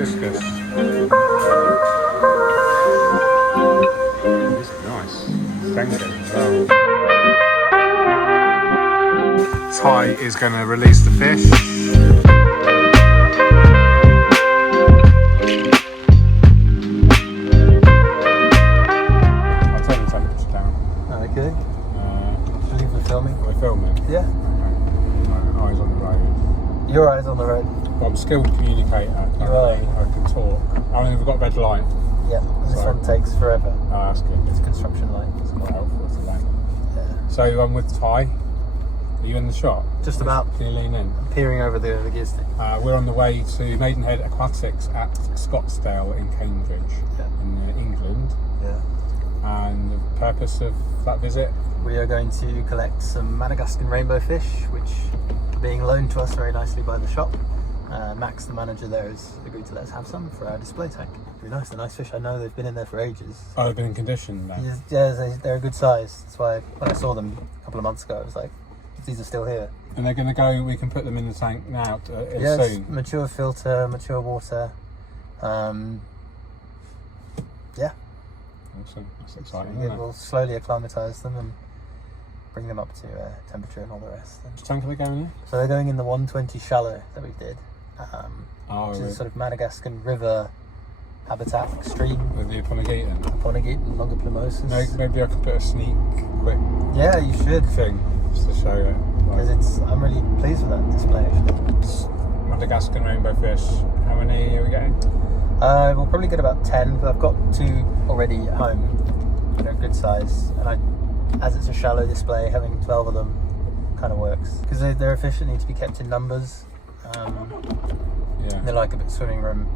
discus. This is nice. Thank you. Ty is going to release the fish. I'll turn the temperature down. Okay. I believe we're filming. We're filming? Yeah. My eyes on the road. Your eyes on the road. Well, I'm a skilled communicator. You are. I can talk. I mean, we've got a red light. Yeah, this one takes forever. Oh, that's good. It's a construction light. It's quite helpful today. Yeah. So I'm with Ty. Are you in the shot? Just about. Can you lean in? I'm peering over the gear stick. We're on the way to Maidenhead Aquatics at Scottsdale in Cambridge, in England. Yeah. And the purpose of that visit? We are going to collect some Madagascar rainbow fish, which are being loaned to us very nicely by the shop. Max, the manager there, has agreed to let us have some for our display tank. Really nice, they're nice fish. I know they've been in there for ages. Oh, they've been in condition then? Yeah, they're a good size. That's why when I saw them a couple of months ago, I was like, these are still here. And they're going to go, we can put them in the tank now soon? Mature filter, mature water. Yeah. Awesome, that's exciting. So we'll slowly acclimatize them and bring them up to temperature and all the rest. Which tank are they going in? So they're going in the 120 shallow that we did. Which is sort of Madagascar river habitat stream. With the Aponigeton? Aponigeton, Longiplomosus. Maybe I could put a sneak quick Yeah, you should. thing just to show it. Because I'm really pleased with that display actually. Madagascar rainbow fish. How many are we getting? We'll probably get about 10 because I've got 2 already at home. They're good size. And as it's a shallow display, having 12 of them kind of works. Because they're a fish that need to be kept in numbers. They like a bit of swimming room,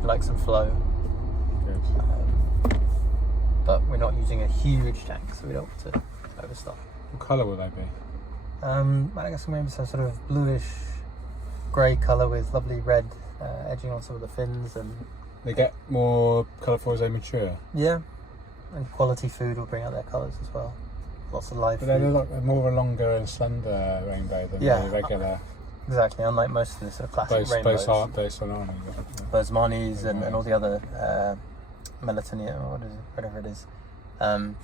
they like some flow. Good. But we're not using a huge tank, so we don't want to overstuff. What colour will they be? Madagascar rainbows have sort of bluish grey colour with lovely red edging on some of the fins, and they get more colourful as they mature. Yeah, and quality food will bring out their colours as well. Lots of live but food. they're more of a longer and slender rainbow than the regular. Exactly, unlike most of the sort of classic rainbows. Bosmanis and all the other melatonia or whatever it is.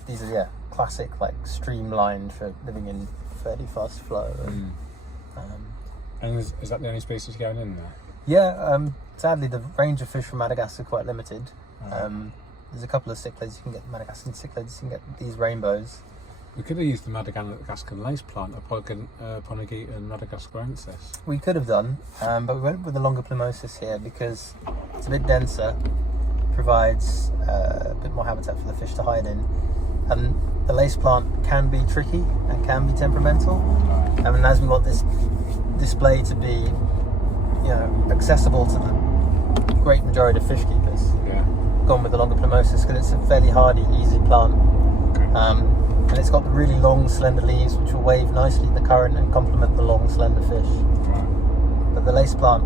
These are classic, like streamlined for living in fairly fast flow. And is that the only species going in there? Yeah, sadly the range of fish from Madagascar are quite limited. There's a couple of cichlids you can get, Madagascan cichlids, you can get these rainbows. We could have used the Madagascar lace plant, Aponigeton madagascarensis. We could have done, but we went with the Longiplomosus here because it's a bit denser, provides a bit more habitat for the fish to hide in, and the lace plant can be tricky and can be temperamental. And as we want this display to be, accessible to the great majority of fish keepers, gone with the Longiplomosus because it's a fairly hardy, easy plant. And it's got the really long, slender leaves which will wave nicely in the current and complement the long, slender fish. But the lace plant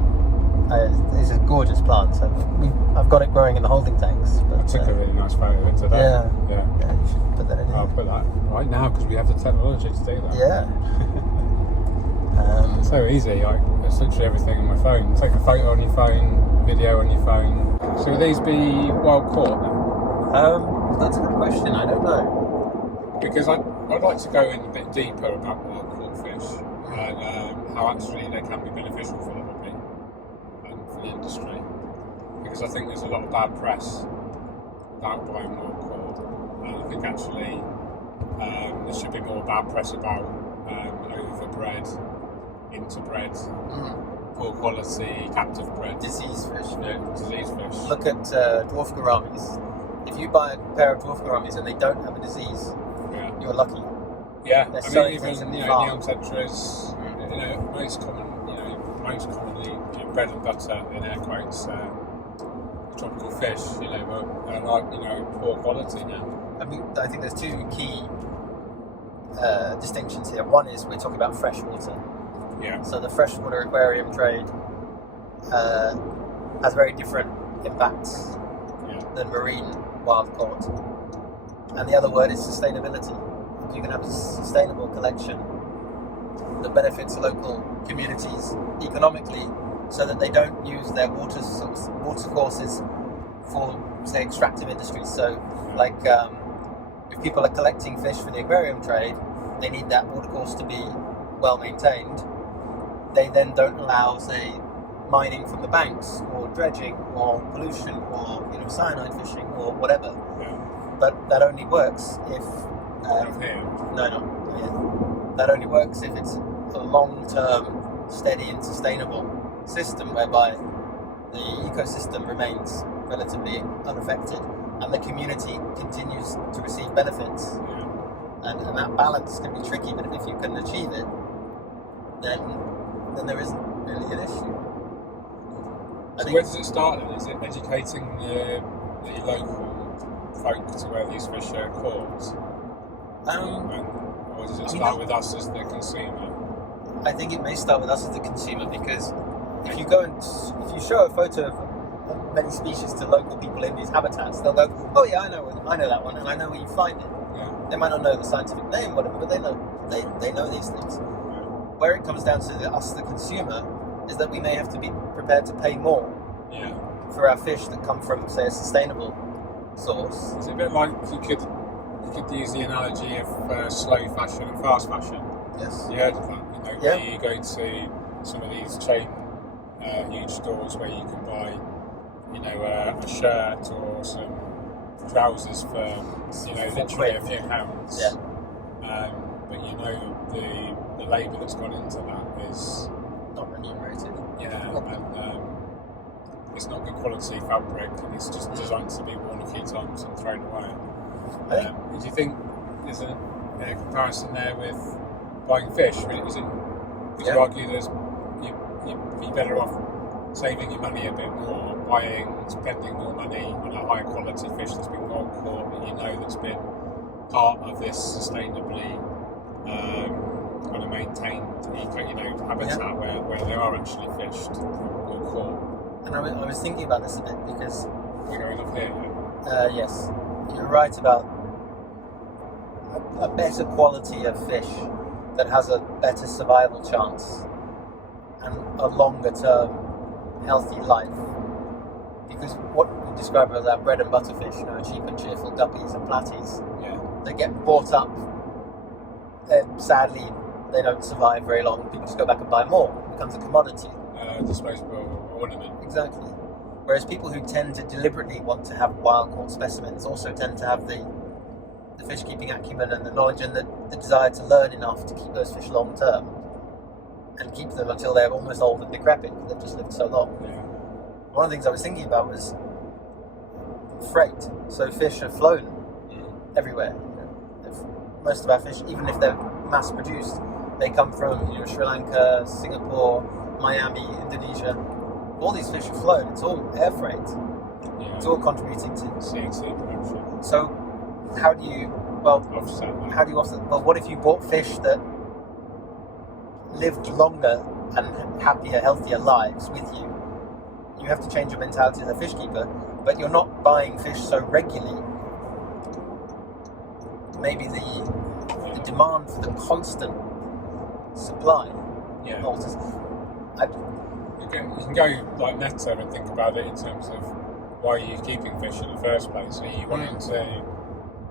is a gorgeous plant, so I've got it growing in the holding tanks. But, I took a really nice photo of it today. Yeah, you should put that in. I'll put that right now because we have the technology to do that. Yeah. It's so easy, it's literally everything on my phone. Take a photo on your phone, video on your phone. So will these be wild caught then? That's a good question, I don't know. Because I'd like to go in a bit deeper about wild caught fish and how actually they can be beneficial for the hobby and for the industry. Because I think there's a lot of bad press about buying wild caught, and I think actually there should be more bad press about overbred, interbred, poor quality, captive bred. Disease fish. Disease fish. Look at dwarf gouramis. If you buy a pair of dwarf gouramis and they don't have a disease, you're lucky. Yeah, They're I mean even farm. Neomtetras, most commonly bread and butter in air quotes tropical fish, are like poor quality now. I think there's 2 key distinctions here. One is we're talking about freshwater. Yeah. So the freshwater aquarium trade has very different impacts than marine wild caught. And the other word is sustainability. If you can have a sustainable collection that benefits local communities economically, so that they don't use their water courses for, say, extractive industries. So, like, if people are collecting fish for the aquarium trade, they need that water course to be well maintained. They then don't allow, say, mining from the banks, or dredging, or pollution, or cyanide fishing, or whatever. Yeah. But that only works if that only works if it's a long-term, steady and sustainable system whereby the ecosystem remains relatively unaffected and the community continues to receive benefits. Yeah. And that balance can be tricky, but if you can achieve it, then there isn't really an issue. So where does it start then? Is it educating the local folk to where these fish are caught? Or does it start with us as the consumer? I think it may start with us as the consumer, because if you show a photo of many species to local people in these habitats, they'll go, "Oh yeah, I know that one, and I know where you find it." Yeah. They might not know the scientific name, or whatever, but they know these things. Yeah. Where it comes down to us, the consumer, is that we may have to be prepared to pay more for our fish that come from, say, a sustainable source. It's a bit like you could use the analogy of slow fashion and fast fashion. Yes. You heard of that? Where you go to some of these chain huge stores where you can buy, a shirt or some trousers for, literally a few pounds. Yeah. But the labour that's gone into that is not remunerated. Yeah, and it's not good quality fabric, and it's just designed to be worn a few times and thrown away. Do you think there's a comparison there with buying fish? Would you argue you'd be better off saving your money a bit more, spending more money on a higher quality fish that's been well caught, that that's been part of this sustainably kind of maintained habitat where they are actually fished or caught? And I was thinking about this a bit, because We're going up here. yes, you're right about a better quality of fish that has a better survival chance and a longer term healthy life. Because what we describe as our bread and butter fish, cheap and cheerful guppies and platies, they get bought up. Sadly, they don't survive very long. People just go back and buy more. It becomes a commodity. Disposable ornament. Exactly. Whereas people who tend to deliberately want to have wild caught specimens also tend to have the fish keeping acumen and the knowledge and the desire to learn enough to keep those fish long term and keep them until they're almost old and decrepit, because they've just lived so long. Yeah. One of the things I was thinking about was freight. So fish are flown everywhere. Most of our fish, even if they're mass produced, they come from Sri Lanka, Singapore, Miami, Indonesia. All these fish are flown. It's all air freight. Yeah. It's all contributing to CNC production. So how do you Offset that. How do you offset? Well, what if you bought fish that lived longer and happier, healthier lives with you? You have to change your mentality as a fish keeper, but you're not buying fish so regularly. Maybe the demand for the constant supply alters. You can go like meta and think about it in terms of why you're keeping fish in the first place. Are you wanting to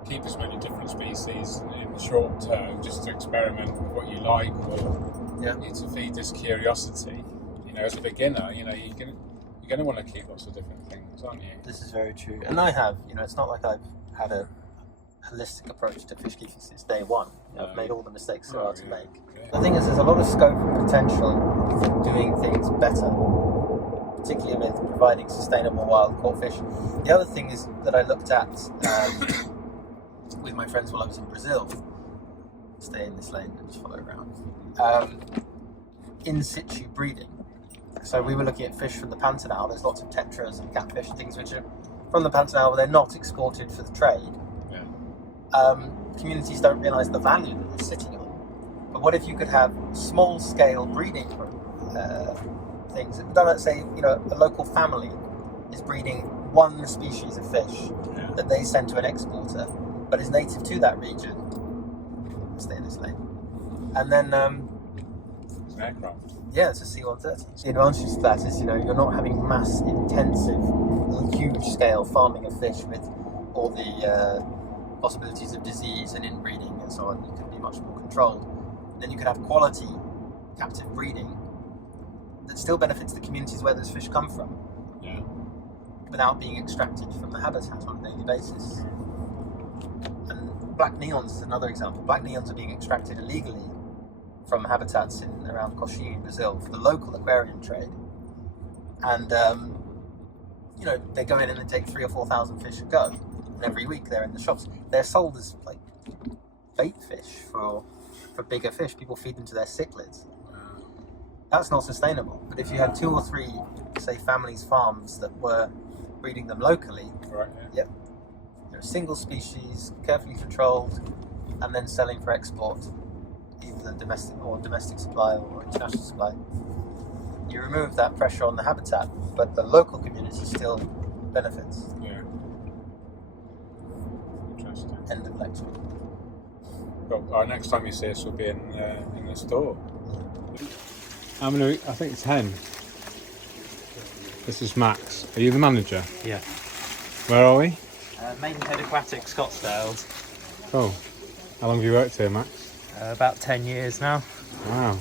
keep as many different species in the short term just to experiment with what you like, or to feed this curiosity? As a beginner, you're going to want to keep lots of different things, aren't you? This is very true, and I have. It's not like I've had a holistic approach to fish keeping since day one. I've made all the mistakes there are to make. The thing is, there's a lot of scope and potential for doing things better, particularly with providing sustainable wild caught fish. The other thing is that I looked at with my friends while I was in Brazil. Stay in this lane and just follow around. In situ breeding. So we were looking at fish from the Pantanal. There's lots of tetras and catfish and things which are from the Pantanal, but they're not exported for the trade. Communities don't realise the value that they're sitting on. But what if you could have small-scale breeding things? Let's say a local family is breeding one species of fish that they send to an exporter, but is native to that region. Stay in this lane. And then it's an aircraft. Yeah, it's a C-130. The advantage to that is, you're not having mass intensive, huge scale farming of fish with all the possibilities of disease and inbreeding and so on. You can be much more controlled. Then you can have quality captive breeding that still benefits the communities where those fish come from. Yeah. Without being extracted from the habitat on a daily basis. And black neons is another example. Black neons are being extracted illegally from habitats around Cochin, Brazil, for the local aquarium trade. And, they go in and they take 3,000 or 4,000 fish a go. And every week they're in the shops. They're sold as like bait fish for bigger fish. People feed them to their cichlids. That's not sustainable. But if you had 2 or 3, say, families' farms that were breeding them locally, right? Yep, they're a single species, carefully controlled, and then selling for export, either domestic supply or international supply. You remove that pressure on the habitat, but the local community still benefits. Yeah. Interesting. End of lecture. Well, next time you see us, we'll be in the store. How many? I think it's 10. This is Max. Are you the manager? Yeah. Where are we? Maidenhead Aquatic, Scottsdale. Cool. How long have you worked here, Max? About 10 years now. Wow.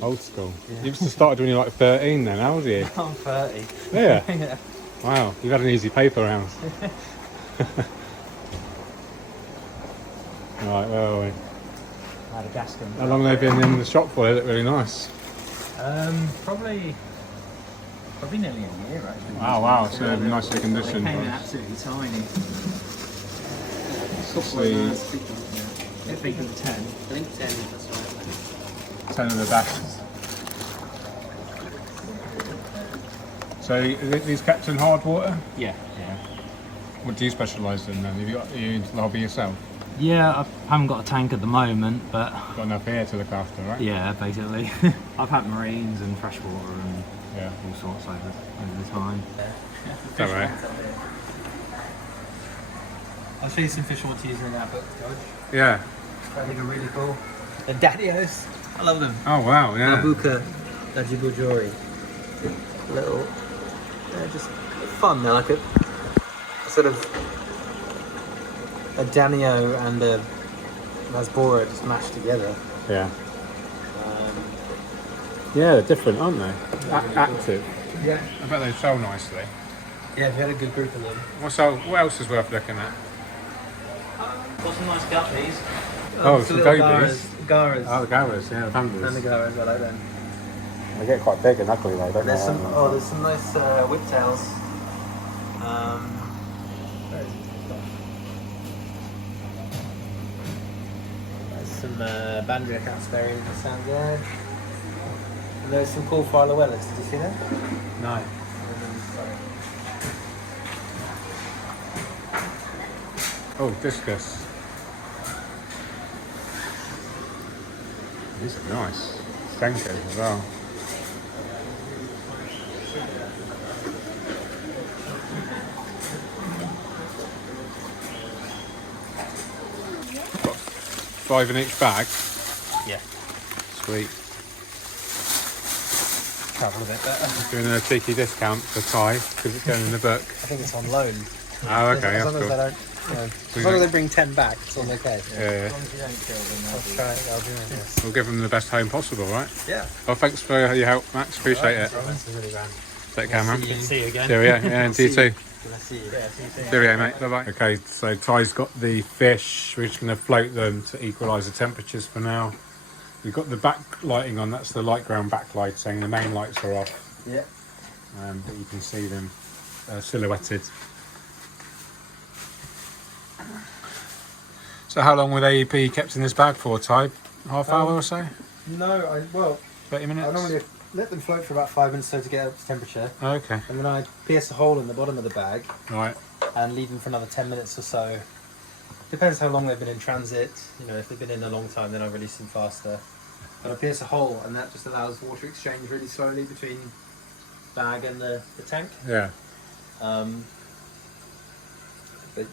Old school. Yeah. You must have started when you were like 13 then, how old are you? I'm 30. Yeah? Yeah. Wow, you've had an easy paper round. Right, where are we? Madagascar. How long have they been in the shop for? They look really nice. Probably nearly a year actually. Wow, so they're in nicely conditioned. They came in absolutely tiny. I think of 10. I think 10, that's right. 10 of the dashes. So are these kept in hard water? Yeah. What do you specialise in then? Are you into the hobby yourself? Yeah, I haven't got a tank at the moment, but Got enough here to look after, right? yeah, basically. I've had marines and freshwater and all sorts over the time. Is that right? I'll show you some fish I want to use in our book, George. Yeah. I think are really cool. The Dadios. I love them. Oh wow, yeah. Mabuka Dajibujori. Little, they're just fun. They're like a sort of a Danio and a Masbora just mashed together. Yeah. Yeah, they're different, aren't they? Active. Yeah. I bet they sell nicely. Yeah, we had a good group of them. What else is worth looking at? Got some nice guppies. Some gobies. Garas. Oh, the garas, yeah, the pandas. And the garas, I like them. They get quite big and ugly though, don't There's they? there's some nice whiptails. There's some bandria cats buried in the sand there. And there's some cool phylloelas. Did you see that? No. Oh, discus. These are nice. Stenko as well. Got 5 in each bag. Yeah. Sweet. Travel a bit better. Doing a cheeky discount for Thai because it's going in the book. I think it's on loan. Oh, okay. As That's long as cool. they don't, as long as they bring 10 back, it's all okay. Yeah. As long as you don't kill them, I'll try. I'll do it. Yes. We'll give them the best home possible, right? Yeah. Well, thanks for your help, Max. Appreciate it. This is really grand. Take care, man. See you again. Cheerio. Yeah, and to you too. See you. Yeah, see you soon. Cheerio, mate. Bye-bye. Okay, so Ty's got the fish. We're just going to float them to equalise the temperatures for now. We've got the back lighting on. That's the light ground backlight saying the main lights are off. Yeah. But you can see them silhouetted. So how long will they be kept in this bag for, Ty? Half hour or so? No, 30 minutes? I normally let them float for about 5 minutes so to get up to temperature. Oh, okay. And then I pierce a hole in the bottom of the bag. Right. And leave them for another 10 minutes or so. Depends how long they've been in transit. If they've been in a long time, then I release them faster. And I pierce a hole, and that just allows water exchange really slowly between bag and the tank. Yeah. But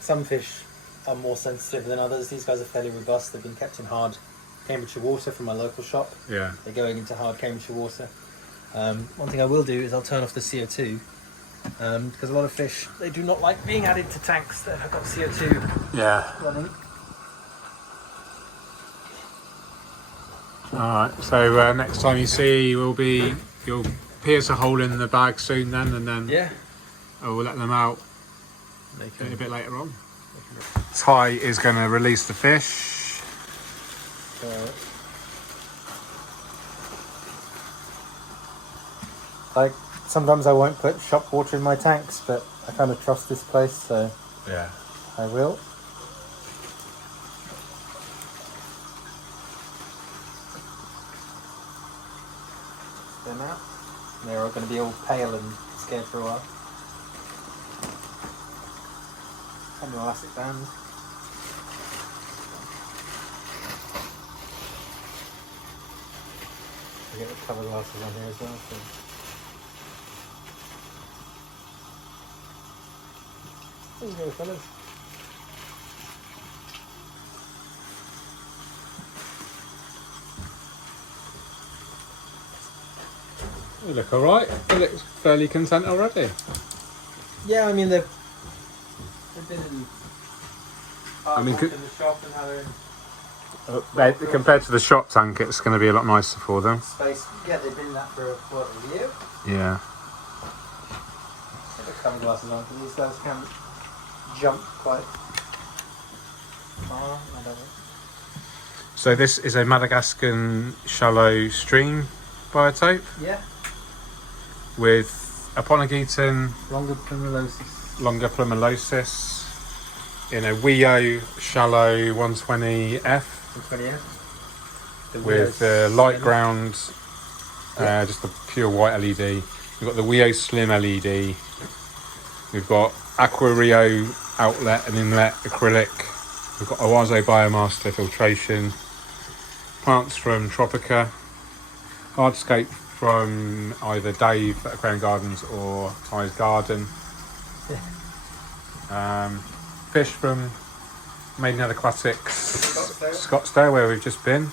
some fish are more sensitive than others. These guys are fairly robust. They've been kept in hard Cambridgeshire water from my local shop. Yeah. They're going into hard Cambridgeshire water. One thing I will do is I'll turn off the CO2 because a lot of fish, they do not like being added to tanks that have got CO2 running. Alright, so next time you see, you'll pierce a hole in the bag soon then, and then we'll let them out a bit later on. Ty is going to release the fish. Like, sometimes I won't put shop water in my tanks, but I kind of trust this place, so yeah, I will. Them out. They're all going to be all pale and scared for a while. And an elastic band. I get the cover glasses on here as well. So. There you go, fellas. You look alright. You look fairly content already. Yeah, I mean they've been in. In the shop and how they're compared to the shop tank, it's going to be a lot nicer for them. space. Yeah, they've been in that for a year. Yeah. I've got cover glasses on because these guys can jump quite far. I don't know. So this is a Madagascar shallow stream biotope. Yeah. With Aponigeton, Longa plumullosis. in a WEO shallow 120F 120F. with light ground, just a pure white LED. We've got the WEO Slim LED. We've got Aquarium outlet and inlet acrylic. We've got Oazo Biomaster filtration. Plants from Tropica. Hardscape from either Dave at Aquarium Gardens or Ty's Garden. Fish from Maidenhead Aquatics, Scottsdale, where we've just been.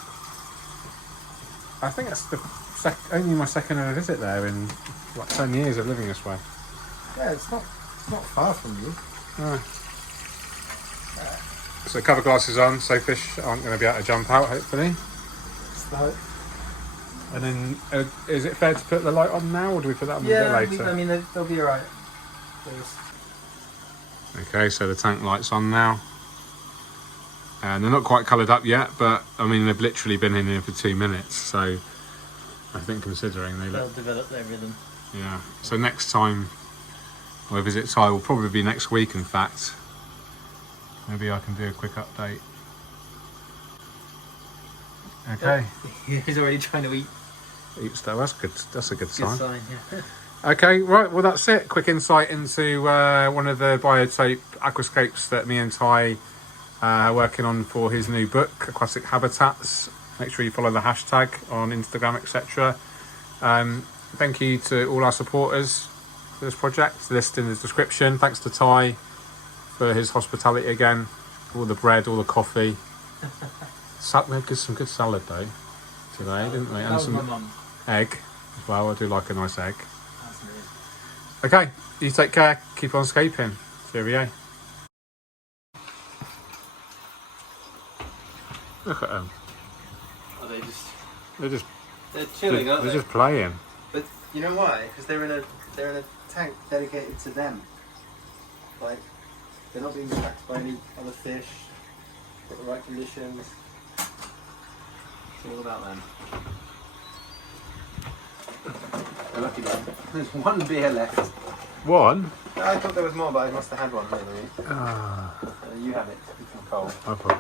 I think that's the only my second ever visit there in like 10 years of living this way. Yeah, it's not far from you. No. So cover glasses on, so fish aren't going to be able to jump out, hopefully. It's the hope. And then, is it fair to put the light on now, or do we put that on a bit later? I mean, they'll be alright. Okay, so the tank light's on now. And they're not quite coloured up yet, but I mean, they've literally been in here for 2 minutes, so I think considering they'll develop their rhythm. Yeah, so next time I visit Ty will probably be next week, in fact. Maybe I can do a quick update. Okay. He's already trying to eat. Eats though, that's good. That's a good sign. Good sign, yeah. Okay, right, well that's it. Quick insight into one of the biotope aquascapes that me and Ty are working on for his new book, Aquatic Habitats. Make sure you follow the hashtag on Instagram, etc. Thank you to all our supporters for this project. List in the description. Thanks to Ty for his hospitality again. All the bread, all the coffee. We had some good salad though today, didn't we? And some egg as well. I do like a nice egg. Okay, you take care. Keep on scaping. Cheerio. Look at them. Oh, they're They're chilling, aren't they? just playing. But you know why? Because they're in a tank dedicated to them. Like, they're not being attacked by any other fish. Got the right conditions. It's all about them. They're lucky one. There's one beer left. One? I thought there was more, but I must have had one. Maybe. Ah. You have it. It's from Cole. I put.